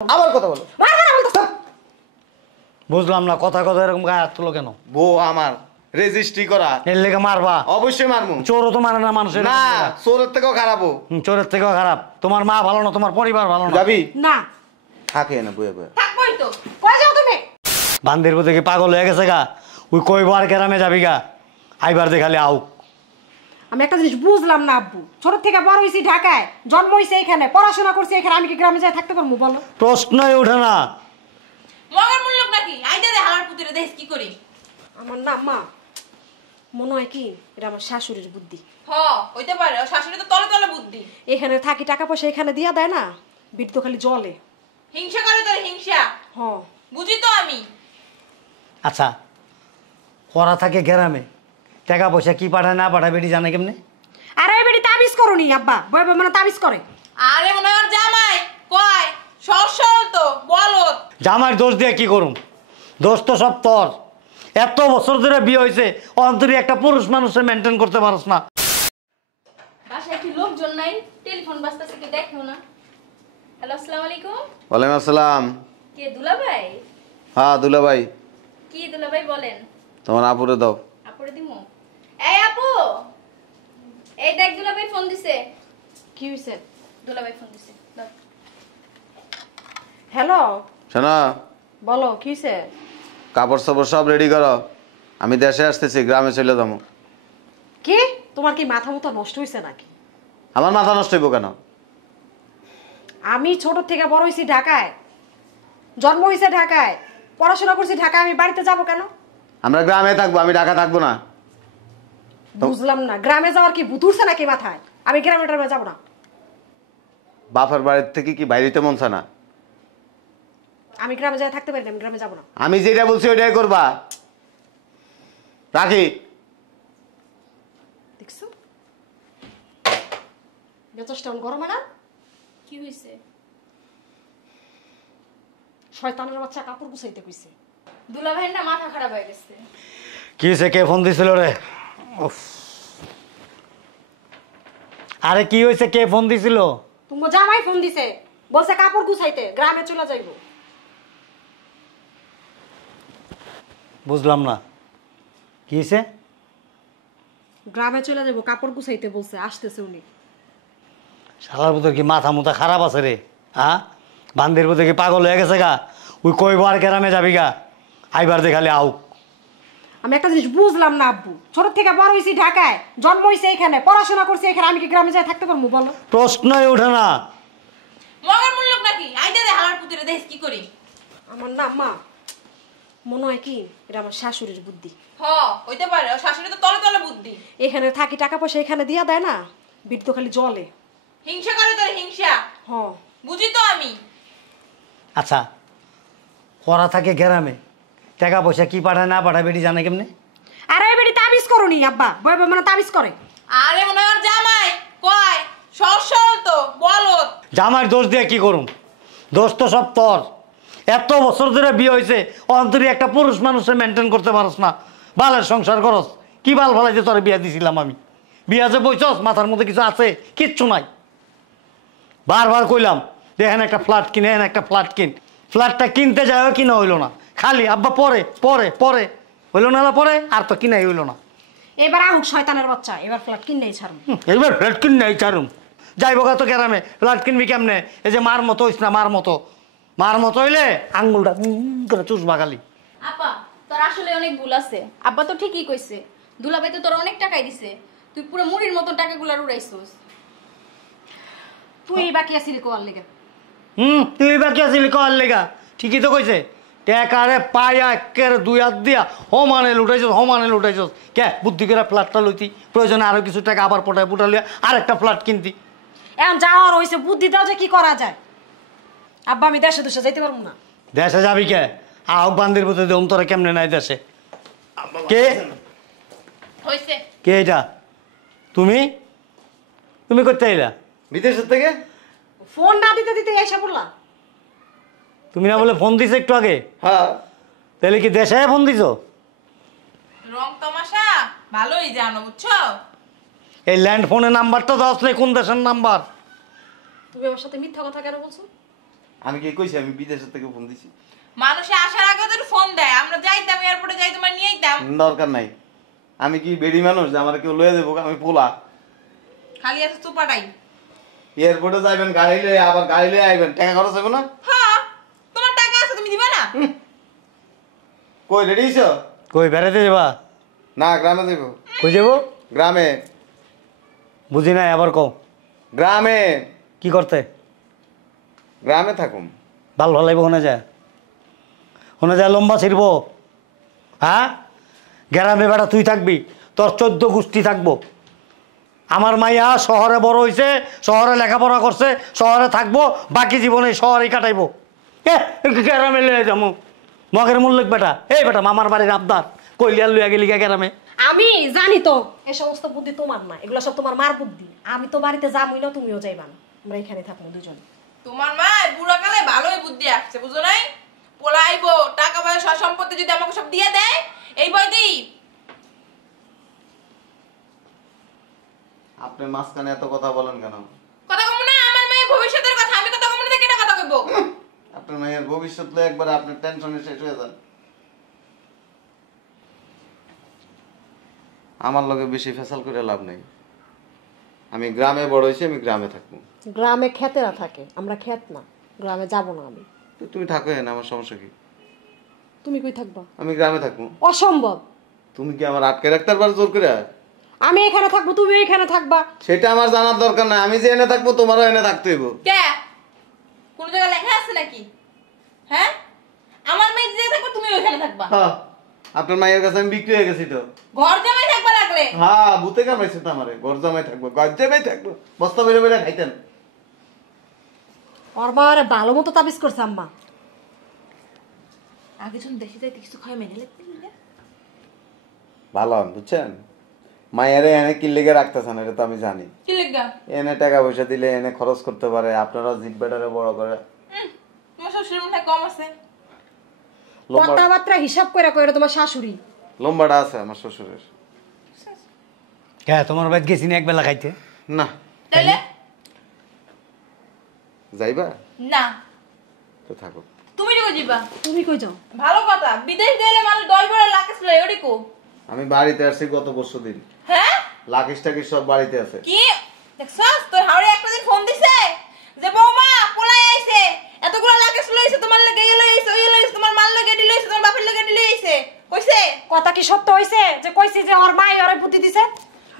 আবার কথা বলো। বুঝলাম না, কথা কথা এরকম গায়ে হাত তুলো কেন? বউ আমার রেজিস্ট্রি করা, এর লেগে মারবা? অবশ্যই মারমু। চোরও তো মানে না মানুষের? না, চোরের থেকেও খারাপ। চোরের থেকেও খারাপ। তোমার মা ভালো না, তোমার পরিবার ভালো না। যাবি না থাকে না বয়ে বয়ে থাকবই তো। কই যাও তুমি? বান্দির প্রতি কি পাগল হয়ে গেছে গা? ওই কইবার গ্রামে যাবি গা? আইবার দেখালে আউ। আমি একটা জিনিস বুঝলাম না আব্বু, ছোট থেকে বড় হইছি ঢাকায়, জন্ম হইছে এখানে, পড়াশোনা করছি এখানে, আমি কি গ্রামে যাই থাকতে পারবো বলো? প্রশ্নই ওঠে না। মগার মূল্য নাকি আইতে দে হালার পুতিরে দেখ কি করি। আমার না মা মনে হয় কি এটা আমার শাশুড়ির বুদ্ধি। হ হইতে পারে, ও শাশুড়ি তো তলে তলে বুদ্ধি। এখানে থাকি টাকা পয়সা এখানে দিয়া দেয় না, বিট তো খালি জলে। হিংসা করে তোর হিংসা। হ বুঝি তো আমি। আচ্ছা, ওরা থাকে গ্রামে, টাকা পয়সা কি পাঠায় না পাঠায় বেটি জানে কেমনে? আর এই বেটি তাবিজ করনি আব্বা, বই বই মানে তাবিজ করে। আরে মনে হয় ওর জামাই কয় সরল তো বলত। জামার দোষ দিয়ে কি করুম? দোষ তো সব তোর। এত বছর ধরে বিয়ে হয়েছে, অন্তরে একটা পুরুষ মানুষের মেনটেন করতে পারস না। বাসায় কি লোকজন নাই? টেলিফোন বাজতেছে, কি দেখো না? হ্যালো, আসসালামু আলাইকুম। ওয়ালাইকুম আসসালাম। কে দুলাভাই? হ্যাঁ দুলা ভাই। কি দুলাভাই বলেন? তোমার আপুরে দাও। আপুরে দিমু? এই আপু, এই দেখ দুলাভাই ফোন দিছে। কি হইছে? দুলাভাই ফোন দিছে। দাও। হ্যালো শোনো, বলো কি হইছে? কাপড় সাপড় সব রেডি করো, আমি দেশে আসতেছি, গ্রামে চলে যাবো। কি তোমার কি মাথা মুথা নষ্ট হইছে নাকি? আমার মাথা নষ্ট হইব কেন? আমি ছোট থেকে বড় হইছি ঢাকায়, জন্ম হইছে ঢাকায়, পড়াশোনা করছি ঢাকায়, আমি বাড়িতে যাব কেন? আমরা গ্রামে থাকবো, আমি ঢাকা থাকবো না। বুঝলাম না, গ্রামে যাওয়ার কি ভূত উঠছে নাকি মাথায়? আমি গ্রামে ট্রামে যাবো না। বাপের বাড়ির থেকে কি বাইরেতে মন চায় না? আমি গ্রামে যাই থাকতে পারি না, আমি গ্রামে যাবো না। আমি যেটা বলছি ওইটাই করবা। রাখি। দেখছো মেজাজটা গরম না? কি হইছে? শয়তানের বাচ্চা কাপড় গুছাইতে কইছে। দুলাভাইয়ের না মাথা খারাপ হয়ে গেছে। কি হয়েছে? কে ফোন দিছিল রে? উফ। আরে কি হয়েছে? কে ফোন দিছিল? তুমি জামাই ফোন দিছে, বলছে কাপড় গুছাইতে, গ্রামে চলে যাইবো। বুঝলাম না, কি হয়েছে? গ্রামে চলে যাবো, কাপড় গুছাইতে বলছে, আসতেছে উনি। শালার ভিতর কি মাথা মুথা খারাপ আছে রে? হ্যাঁ, বান্দির ভিতর কি পাগল হয়ে গেছে গা? ওই কইবার গ্রামে যাবি গা? আইবার দেখালে আউ। আমি একটা জিনিস বুঝলাম না আব্বু, ছোট থেকে বড় হইছি ঢাকায়, জন্ম হইছে এখানে, পড়াশোনা করছি এখানে, আমি কি গ্রামে যাই থাকতে পারবো বলো? প্রশ্নই ওঠে না। মগার মূল্য নাকি আইতে দে হালার পুতিরে দেখ কি করি। আমার না মা মনে হয় কি এটা আমার শাশুড়ির বুদ্ধি। হ হইতে পারে, ও শাশুড়ি তো তলে তলে বুদ্ধি। এখানে থাকি টাকা পয়সা এখানে দিয়া দেয় না, বিট তো খালি জলে। হিংসা করে তোর হিংসা। হ বুঝি তো আমি। আচ্ছা, ওরা থাকে গ্রামে, টাকা পয়সা কি পাঠায় না পাঠায় বেটি জানে কেমনে? আর এই বেটি তাবিজ করনি আব্বা, বই বই মানে তাবিজ করে। আরে মনে হয় ওর জামাই কয় সরল তো বলত। জামার দোষ দিয়ে কি করুম? দোষ তো সব তোর। এত বছর ধরে বিয়ে হয়েছে, অন্তরে একটা পুরুষ মানুষের মেনটেন করতে পারস না। বালের সংসার করস। কি বাল ফালাইছে তোর বিয়া দিছিলাম আমি? বিয়া যে বইছস, মাথার মধ্যে কিছু আছে? কিচ্ছু নাই। বারবার কইলাম দেখেন একটা ফ্ল্যাট কিনে, এনে একটা ফ্ল্যাট কিন। ফ্ল্যাটটা কিনতে যাও, কিনা হইলো না। খালি আব্বা পরে পরে পরে হইলো না, পরে আর তো কিনাই হইলো না। এবার আহুক শয়তানের বাচ্চা, এবার ফ্ল্যাট কিনেই ছাড়ুন। এবার ফ্ল্যাট কিন নাই চারুম। যাইব তো গ্রামে, ফ্ল্যাট কিনবি কেমনে? এই যে মার মতো হইস না, মার মতো। মার মতো হইলে আঙ্গুলটা করে চুষবা খালি। আপা, তোর আসলে অনেক ভুল আছে। আব্বা তো ঠিকই কইছে, দুলাভাই তো তোর অনেক টাকাই দিছে, তুই পুরো মুড়ির মতন টাকাগুলো উড়াইছস। তুই বাকি আছিলি কোয়ার লেগে। তুই বাকি আসিলি কর লেগা? ঠিকই তো কইছে। টেকারে পায়া একের দুই হাত দিয়া হমানে লুটাইছস, হমানে লুটাইছস। কে বুদ্ধি করে ফ্ল্যাটটা লইতি, প্রয়োজনে আরো কিছু টাকা আবার পটায় পুটালিয়া আর একটা ফ্ল্যাট কিনতি। এখন যাওয়ার হয়েছে, বুদ্ধি দাও যে কি করা যায়। আব্বা আমি দেশে দেশে যাইতে পারবো না। দেশে যাবি কে? আহক বান্দির মধ্যে দেম তোরা কেমনে নাই দেশে? কে হইছে কে এটা? তুমি তুমি করতে এলা বিদেশের থেকে? ফোন না দিতে দিতে এসে পড়লা। তুমি না বলে ফোন দিছো একটু আগে? হ্যাঁ। তাহলে কি দেশে ফোন দিছো? রং তামাশা ভালোই জানো বুঝছো। এই ল্যান্ড ফোনের নাম্বারটা দাও, কোন দেশের নাম্বার? তুমি আমার সাথে মিথ্যা কথা কেন বলছো? আমি কি কইছি আমি বিদেশের থেকে ফোন দিছি? মানুষে আসার আগে তো ফোন দেয়, আমরা যাইতাম এয়ারপোর্টে যাই তোমার নিয়ে আইতাম। দরকার নাই। আমি কি বেড়ি মানুষ যে আমার কেউ লয়ে দেবো? আমি পোলা। খালি আছে চুপাটাই। এয়ারপোর্টে যাইবেন গাড়ি লয়ে, আবার গাড়ি লয়ে আইবেন, টাকা খরচ হবে না? হ্যাঁ, তোমার টাকা আছে, তুমি দিবা না? কই রেডি হইছো? কই বেড়াতে যাবা? না, গ্রামে যাইব। কই যাবো? গ্রামে। বুঝি নাই, আবার কও। গ্রামে। কি করতে? গ্রামে থাকুম। ভাল ভাল লাগবে শোনা যায়, শোনা যায় লম্বা ছিড়ব। হ্যাঁ, গ্রামে বেড়া তুই থাকবি, তোর 14 গোষ্ঠী থাকবো। আমার মাইয়া শহরে বড় হয়েছে, শহরে লেখাপড়া করছে, শহরে থাকবো, বাকি জীবনে শহরেই কাটাইবো। গ্রামে লয়ে যাবো মগের মূল্য বেটা। এই বেটা মামার বাড়ির আবদার, কইলিয়ার লইয়া গেলি গ্রামে। আমি জানি তো এই সমস্ত বুদ্ধি তোমার না, এগুলো সব তোমার মার বুদ্ধি। আমি তো বাড়িতে যাবই না, তুমিও যাইবা না, আমরা এখানে থাকবো দুজন। তোমার মা বুড়া কালে ভালোই বুদ্ধি আসছে, বুঝো নাই? পোলাইবো, টাকা পয়সা সম্পত্তি যদি আমাকে সব দিয়ে দেয়, এই বইতেই। আপনি মাঝখানে এত কথা বলেন কেন? কথা কম না, আমার মেয়ের ভবিষ্যতের কথা, আমি কথা কম না, কেটা কথা কইবো? আপনার মেয়ের ভবিষ্যৎ লয়ে একবার আপনার টেনশনে শেষ হয়ে যান। আমার লগে বেশি ফেসাল করে লাভ নেই। আমি গ্রামে বড় হয়েছি, আমি গ্রামে থাকবো। গ্রামে খেতেরা থাকে, আমরা খেত না, গ্রামে যাব না আমি। তো তুমি থাকো না, আমার সমস্যা কি? তুমি কই থাকবা? আমি গ্রামে থাকবো। অসম্ভব। তুমি কি আমার আটকে রাখতে পারবে জোর করে? আমি এখানে থাকবো, তুমি এখানে থাকবা। সেটা আমার জানার দরকার নাই। আমি যে এনে থাকবো, তোমারও এনে থাকতে হইব। কে? কোন জায়গায় লেখা আছে নাকি? হ্যাঁ, আমার মেয়ে যে থাকবে তুমি ওইখানে থাকবা। হ্যাঁ, আপনার মায়ের কাছে আমি বিক্রি হয়ে গেছি তো। ঘর জামাই থাকবা লাগলে। হ্যাঁ, ভূতে কামাইছে তো আমারে। ঘর জামাই থাকবো, ঘর জামাই থাকবো, বস্তা বেড়ে বেড়ে খাইতেন। ওর মারে ভালো মতো তাবিজ করছে আম্মা। আগে যখন দেখি যাইতে কিছু খাই মেনে লাগতে ভালো হন, বুঝছেন? মায়েরে এনে কি লেগে রাখতেছেন এটা তো আমি জানি। কি লিখবা? এনে টাকা পয়সা দিলে এনে খরচ করতে পারে, আপনারা জিব্বাটারে বড় করে। তোমার শ্বশুরের মনে হয় কম আছে। কথাবার্তা হিসাব করে কইরা তোমার শাশুড়ি। লম্বাটা আছে আমার শ্বশুরের। হ্যাঁ, তোমার বাড়ি গেছি না একবেলা খাইতে? না। তাইলে যাইবা? না, তো থাকো। তুমি যখন যাবা। তুমি কই যাও? ভালো কথা, বিদেশ গেলে মানুষ 10 বড় লাকেশ লয়, ওডি কো? আমি বাড়িতে আসছি গত বছর দিন। হ্যাঁ, লাকিস টাকিস সব বাড়িতে আছে। কি দেখছস? তোর হাওড়ে একটা দিন ফোন দিছে যে বৌমা পোলাই আইছে, এতগুলো লাকেশ লইছে, তোমার লাগে এই লইছে, ওই লইছে, তোমার মাল লাগে এডি লইছে, তোমার বাপের লাগে এডি লইছে। কইছে? কথা কি সত্য হইছে যে কইছি যে ওর মাই ওরে বুদ্ধি দিছে?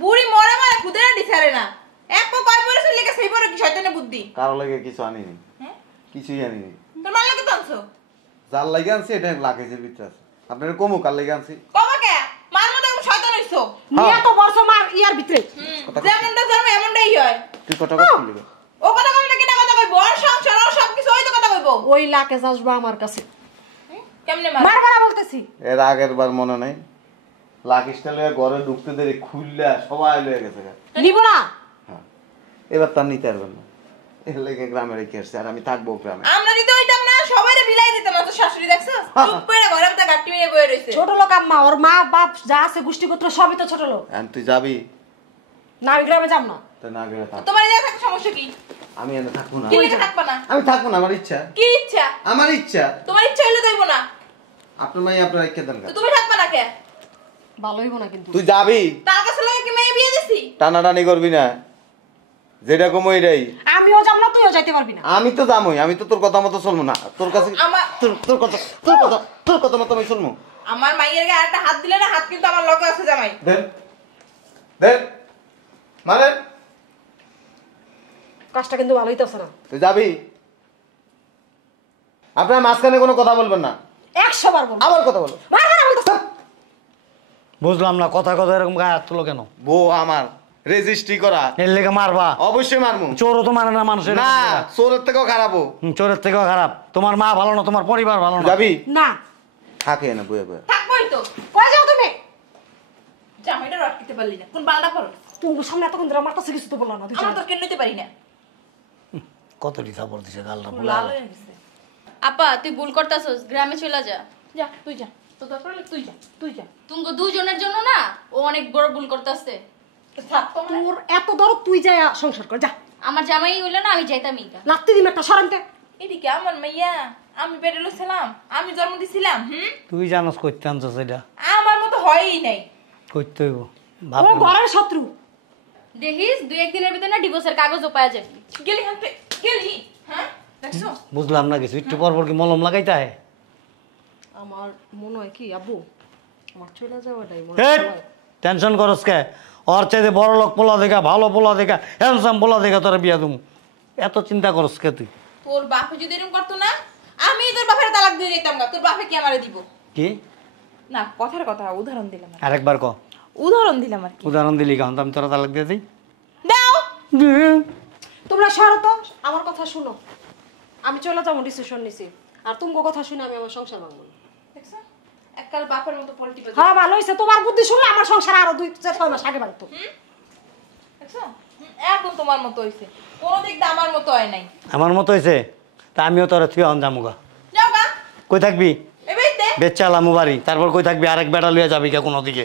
বুড়ি মরে মরে খুদেরা দিছারে না। এক পা কয় পরে চলে গেছে, সেই পরে কি শয়তানের বুদ্ধি? কারো লাগে কিছু আনিনি, হ্যাঁ, কিছুই আনিনি। তোর মাল লাগে টানছো? যার লাগে আনছি এটা লাকেজের ভিতরে আছে। আপনার কমু কার লাগে আনছি? কবা কে? মার মতো একদম শয়তান হইছো। নিয়া তো বর্ষ মার ইয়ার ভিতরে। যেমনটা জন্ম এমনটাই হয়। তুই কথা বললি? ও কথা কম না, কেটা কথা কইবো? আর সংসার আর সবকিছু ওই তো কথা কইবো। ওই লাকেজ আসবে আমার কাছে। কেমনে মার? মারবা না বলতেছি। এর আগের বার মনে নাই, লাকিসটা লয়ে ঘরে ঢুকতে দেরি খুললা সবাই লয়ে গেছে। নিব না। হ্যাঁ, এবার তার নিতে পারবেন না। এর লেগে গ্রামে রেখে আসছে, আর আমি থাকবো গ্রামে। আমরা যদি ওইটাম না সবাইরে বিলাই দিতাম, তো শাশুড়ি দেখছো চুপ করে ঘরে মধ্যে গাট্টি মেরে বয়ে রইছে। ছোট লোক আম্মা, ওর মা বাপ যা আছে গোষ্ঠীগোত্র সবই তো ছোট লোক। এখন তুই যাবি? না, আমি গ্রামে যাব না। তো না গেলে থাক। তোমার যা থাকে সমস্যা কি? আমি এনে থাকবো না। কি লিখে থাকবা না? আমি থাকবো না, আমার ইচ্ছা। কি ইচ্ছা? আমার ইচ্ছা। তোমার ইচ্ছা হইলে দইব না। আপনার মাই আপনার ইচ্ছা দেন। তো তুমি থাকবা না কে? ভালো হইব না কিন্তু। তুই যাবি? তার কাছে লাগে কি মেয়ে বিয়ে দিছি? টানাটানি করবি না, যেটা কম ওইটাই। আমিও যাব না, তুইও যাইতে পারবি না। আমি তো যামই, আমি তো তোর কথা মতো চলবো না। তোর কাছে আমার তোর কথা মতো আমি চলবো। আমার মাইয়ের গায়ে একটা হাত দিলে না, হাত কিন্তু আমার লগে আছে জামাই। দেন দেন মানে কাজটা কিন্তু ভালো হইতাছে না। তুই যাবি? আপনার মাঝখানে কোনো কথা বলবেন না। 100 বার বল। আবার কথা বলো। মারবা না বলতেছ। বুঝলাম না, কথা কথা এরকম গায়ে হাত তুলো কেন? বউ আমার রেজিস্ট্রি করা, এর লেগে মারবা? অবশ্যই মারমু। চোরও তো মানে না মানুষের। না, চোরের থেকেও খারাপ ও। চোরের থেকেও খারাপ। তোমার মা ভালো না, তোমার পরিবার ভালো না। যাবি? না। থাকে না বয়ে বয়ে। থাকবোই তো। কই যাও তুমি? জামাইটা রটকিতে পারলি না, কোন বালটা করো? তুমি সামনে এতক্ষণ ধরে আমার কাছে কিছু তো বললা না। আমরা তো কেন নিতে পারি না। কত রিসা পড়তেছে গালটা পুরো বলে। লাল হয়ে গেছে। আপা তুই ভুল করতাছস, গ্রামে চলে যা। যা তুই যা, তো দরকার হলে তুই যা, তুই যা। তুমি দুজনের জন্য না, ও অনেক বড় ভুল করতেছে। থাক তো মানে। তোর এত দরদ, তুই যা সংসার কর যা। আমার জামাই হইলো না, আমি যাইতামই না। লাত্তি দিম একটা সরান্তে। এটি কি আমার মাইয়া? আমি পেটে লইছিলাম, আমি জন্ম দিছিলাম। তুই জানোস করতে আনছস এটা আমার মতো হয়ই নাই। করতে হইব ও বাপের ঘরের শত্রু। দেখিস 2-1 দিনের ভিতরে না ডিভোর্সের কাগজও পাওয়া যাবে। গেলি হাতে গেলি, হ্যাঁ দেখছো? বুঝলাম না কিছু, একটু পর পর কি মলম লাগাইতে হয়? আমার মনে হয় কি আব্বু, আমার চলে যাওয়াটাই মনে হেট, হয়। টেনশন করস কে? ওর চাইতে বড় লোক পোলা দেখা, ভালো পোলা দেখা, হ্যান্ডসাম পোলা দেখা তোরা বিয়া দিমু। এত চিন্তা করস কে তুই? তোর বাপে যদি এরকম করতো না, আমি তোর বাপের তালাক দিয়ে দিতাম না। তোর বাপে কি আমারে দিব? কি না, কথার কথা, উদাহরণ দিলাম আর কি। আরেকবার ক। উদাহরণ দিলাম আর কি। উদাহরণ দিলি কারণ আমি তোরা তালাক দিয়ে দিই। দাও। তোমরা সরো তো, আমার কথা শুনো। আমি চলে যাবো, ডিসিশন নিছি। আর তুমি কথা শুনে আমি আমার সংসার ভাঙবো না। দেখছো? এককাল বাপের মতো পল্টি বাজে। হ্যাঁ ভালো হয়েছে, তোমার বুদ্ধি শুনলে আমার সংসার আরো 2-6 মাস আগে বাড়তো। দেখছো? এখন তোমার মতো হইছে। কোনো দিক দিয়ে আমার মতো হয় নাই। আমার মতো হয়েছে তা আমিও তোরা থুয়ে আন যামুগা। যাও গা। কই থাকবি? এবাইতে। বেচালামু বাড়ি, তারপর কই থাকবি? আরেক বেড়া লইয়া যাবি কে কোনো দিকে?